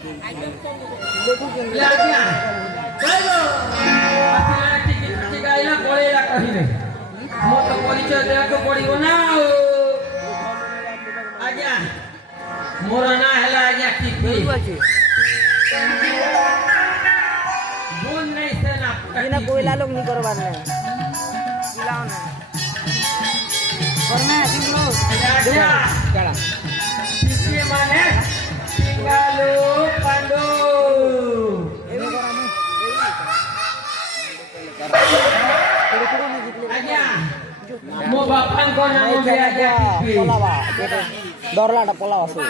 ଆଜ୍ଞା ଟିକେ ଆଇଲା ପଳେଇଲା କହିଲେ ମୋ ତ ପରିଚୟ ଦେବାକୁ ପଡିବ ନା ଆଉ ଆଜ୍ଞା ମୋର ନାଁ ହେଲା ଆଜ୍ଞା ଟିପି बोल नहीं से ना ना कोयला लोग नहीं करवा रहे पिलाओ ना करना है तुम लोग आज्ञा चला किसी माने सिंगालो पांडो आज्ञा मो बापन को नाम भी आज्ञा टिपी पोलावा डरलाटा पोलावा सो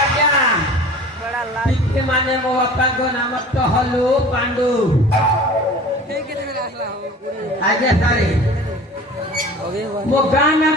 आज्ञा किसी माने मो बापन को नाम तो हलो पांडु आज्ञा सारे मो गाना